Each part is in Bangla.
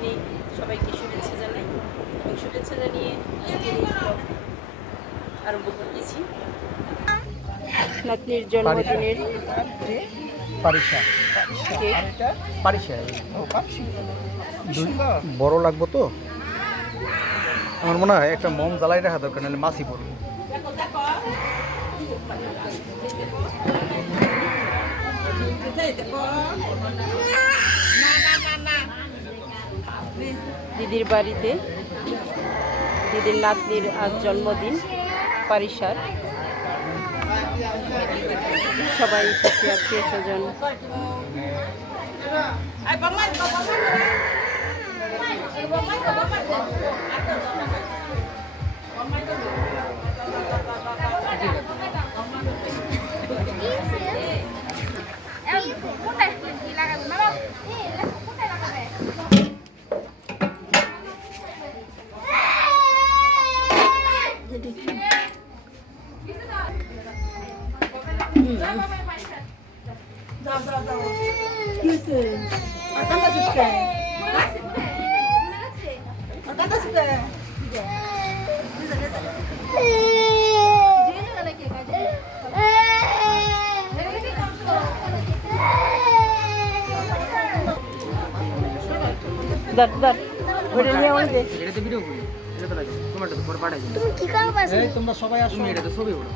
জন্মদিনে সবাইকে শুভেচ্ছা জানাই এবং শুভেচ্ছা জানিয়ে আজকের এই ব্লগ আরম্ভ করতেছি। নাতনির জন্মদিনের বড় লাগবো তো আমার মনে হয় একটা মোম জ্বালাই রাখা দরকার, নাহলে মাছি পড়বে। দিদির বাড়িতে দিদির নাতনির আজ জন্মদিন পারিসার সবাই এসেছে, আত্মীয় স্বজন। তোমরা সবাই আসো, এটা তো ছবি ওঠো।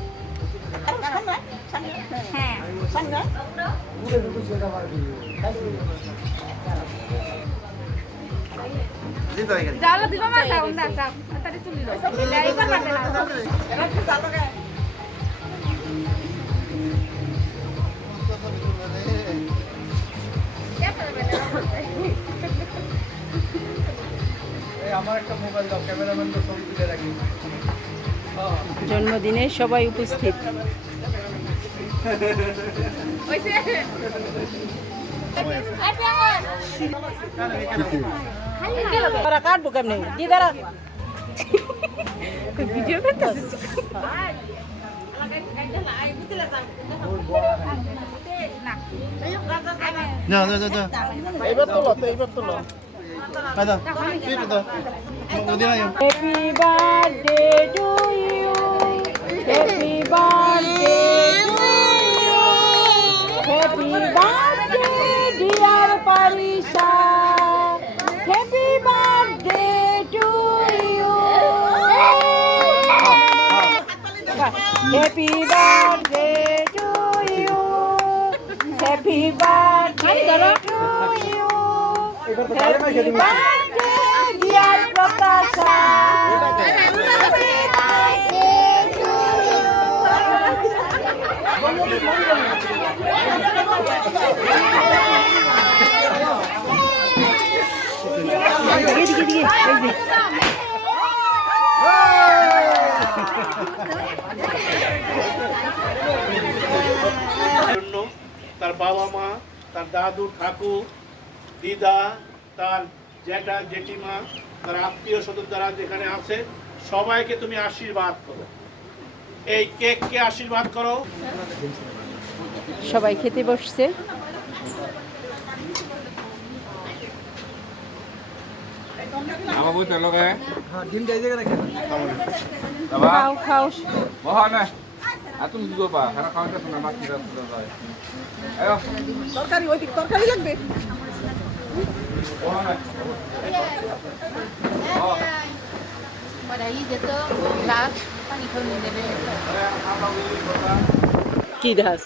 আমার একটা মোবাইল দাও, ক্যামেরাম্যান তো ছবি তুলে রাখি। জন্মদিনে সবাই উপস্থিত। কাটবো কেমনি দিদারা ভিডিও করতেছে। এইবার তোলো তো, এইবার তোলো। Happy birthday to you. Happy birthday to you. Happy birthday dear Parisha. Happy birthday to you. Happy birthday to you. Happy birthday to you. Happy birthday dear Pratasha. তার বাবা মা, তার দাদু ঠাকু, দিদা, তার জ্যাঠা জেঠিমা, তার আত্মীয় স্বজন যারা যেখানে আছে সবাইকে তুমি আশীর্বাদ করো। এই কেককে আশীর্বাদ করো। সবাই খেতে বসছে। খাও খাও। তরকারি লাগবে। কি দাস